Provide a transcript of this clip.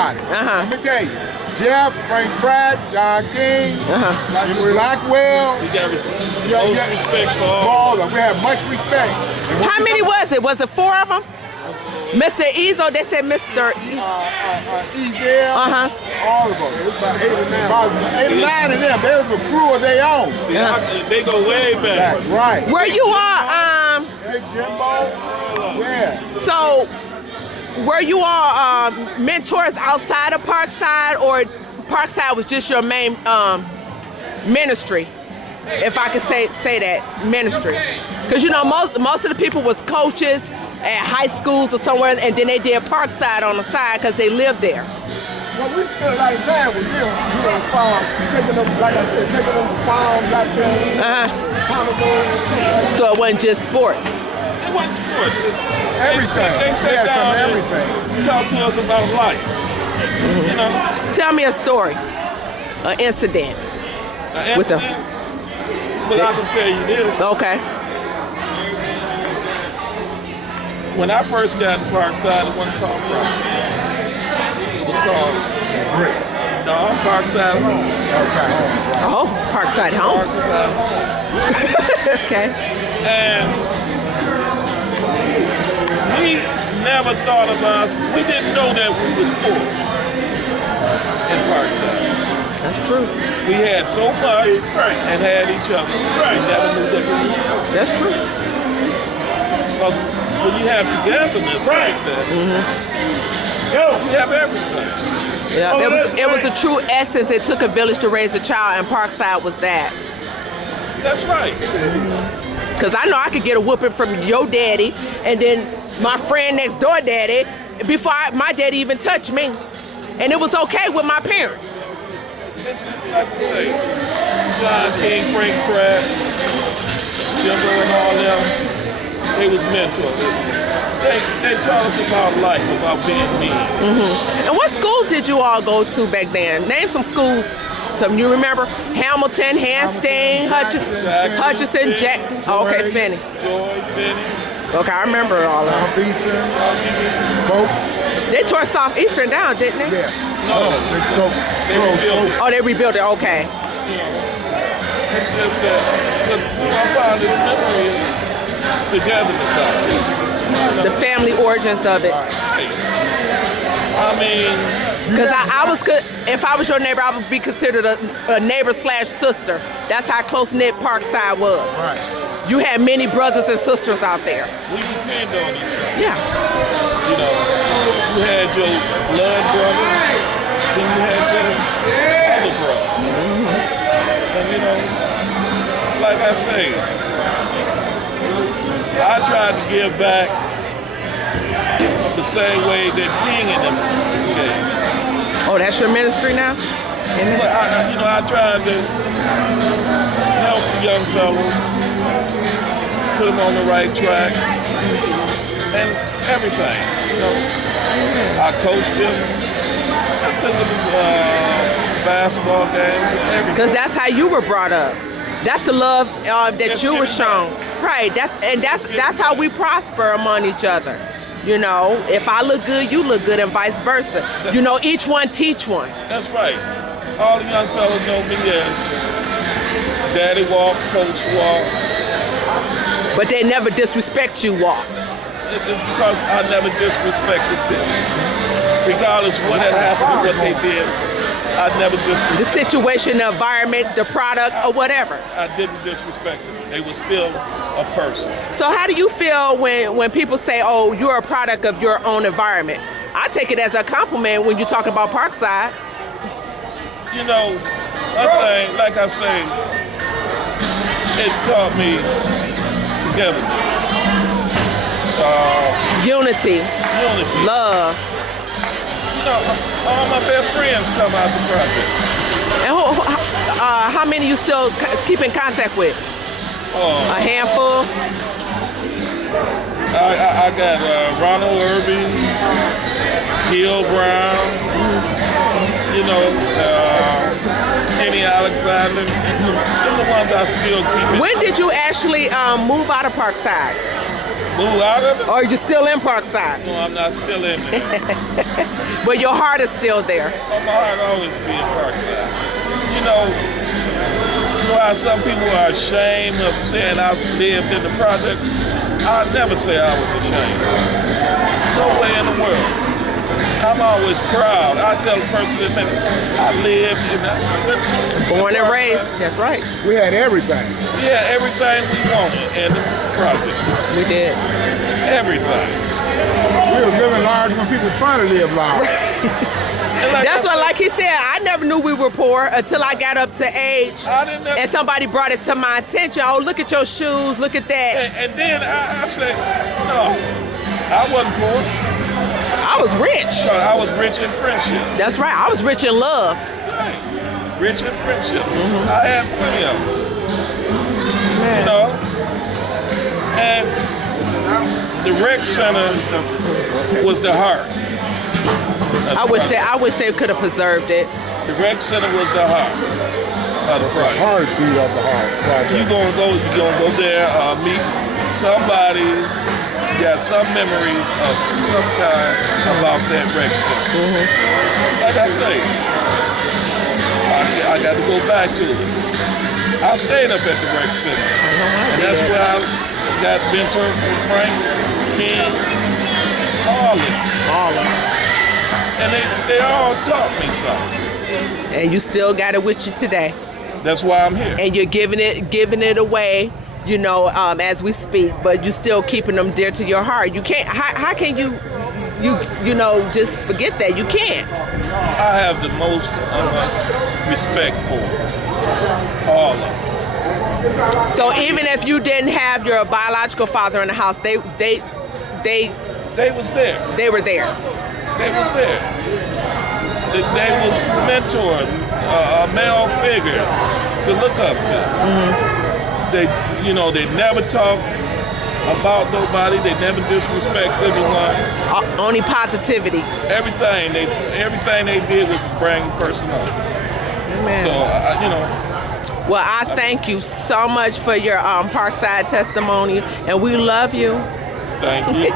Let me tell you, Jeff, Frank Pratt, John King, Blackwell. We got most respect for all. We have much respect. How many was it? Was it 4 of them? Mr. Ezo, they said Mr. Ezel, all of them. It was about 8 or 9. About 8 or 9 of them. They was a crew of their own. See, they go way back. Right. Were you all, Big Jimbo? Yeah. So, were you all mentors outside of Parkside, or Parkside was just your main ministry? If I could say that, ministry. Because you know, most of the people was coaches at high schools or somewhere, and then they did Parkside on the side because they lived there. Well, we spent a lot of time with them, taking them, like I said, taking them to farms out there, carnivals. So it wasn't just sports. It wasn't sports. Everything. They sat down everything. and talked to us about life. You know? Tell me a story, an incident. With them. But I can tell you this. Okay. When I first got to Parkside, it wasn't called Parkside. It was called Parkside Home. Oh, Parkside Homes. Parkside Home. Okay. And we never thought of us. We didn't know that we was poor in Parkside. That's true. We had so much and had each other. We never knew that we was poor. That's true. Because when you have togetherness like that, you have everything. Yeah, it was a true essence. It took a village to raise a child, and Parkside was that. That's right. Because I know I could get a whooping from your daddy, and then my friend next door daddy, before my daddy even touched me. And it was okay with my parents. It's like you say, John King, Frank Pratt, Jimbo and all them, they was mentors. They taught us about life, about being me. And what schools did you all go to back then? Name some schools. You remember? Hamilton, Hastings, Hutchinson, Jackson. Oh, okay, Finney. Joy, Finney. Okay, I remember all of them. Southeastern, folks. They tore Southeastern down, didn't they? Yeah. No, They rebuilt it. Oh, they rebuilt it. Okay. It's just that what I found this memory is togetherness out there. The family origins of it. I mean, because if I was your neighbor, I would be considered a neighbor / sister. That's how close knit Parkside was. Right. You had many brothers and sisters out there. we depend on each other. Yeah. You know, you had your blood brother, then you had your other brother. And you know, like I say, I tried to give back the same way that King and them gave. Oh, that's your ministry now? But I tried to help the young fellas, put them on the right track, and everything. You know, I coached them. I took them to basketball games and everything. Because that's how you were brought up. That's the love that you were shown. Right. That's how we prosper among each other. You know, if I look good, you look good, and vice versa. You know, each one teach one. That's right. All the young fellas know me as Daddy Walk, Coach Walk. But they never disrespect you, Walk. It's because I never disrespected them. Regardless of what had happened or what they did, I never disrespected the situation, the environment, the product, or whatever. I didn't disrespect them. They were still a person. So how do you feel when people say, oh, you're a product of your own environment? I take it as a compliment when you talk about Parkside. You know, one thing, like I say, it taught me togetherness. Unity. Love. You know, all my best friends come out the project. And how many you still keep in contact with? A handful? I got Ronald Irby, Gil Brown, you know, Kenny Alexander. They're the ones I still keep in When did you actually move out of Parkside? move out of it? Or you still in Parkside? No, I'm not still in there. But your heart is still there. Oh, my heart always be in Parkside. You know how some people are ashamed of saying I lived in the projects? I'll never say I was ashamed. No way in the world. I'm always proud. I tell the person that I lived in Born and raised. That's right. We had everything. Yeah, everything we wanted in the projects. We did. Everything. We were living large when people were trying to live large. That's what, like he said, I never knew we were poor until I got up to age and somebody brought it to my attention. Oh, look at your shoes, look at that. And then I said, no, I wasn't poor. I was rich. I was rich in friendship. That's right, I was rich in love. Right. Rich in friendship. I had plenty of them. You know? And the rec center was the heart. I wish they could have preserved it. The rec center was the heart of the project. Heartbeat of the heart project. You gonna go there, meet somebody, got some memories of some kind about that rec center. Like I say, I got to go back to it. I stayed up at the rec center, and that's where I got mentor from Frank, King, all of them. All of them. And they all taught me something. And you still got it with you today. That's why I'm here. And you're giving it away, you know, as we speak. But you still keeping them dear to your heart. You can't. How can you know just forget that? You can't. I have the most respect for all of them. So even if you didn't have your biological father in the house, they was there. They were there. They was there. They was mentoring a male figure to look up to. They never talk about nobody. They never disrespect anyone. Only positivity. Everything they did was to bring a person up. Amen. So Well, I thank you so much for your Parkside testimony, and we love you. Thank you.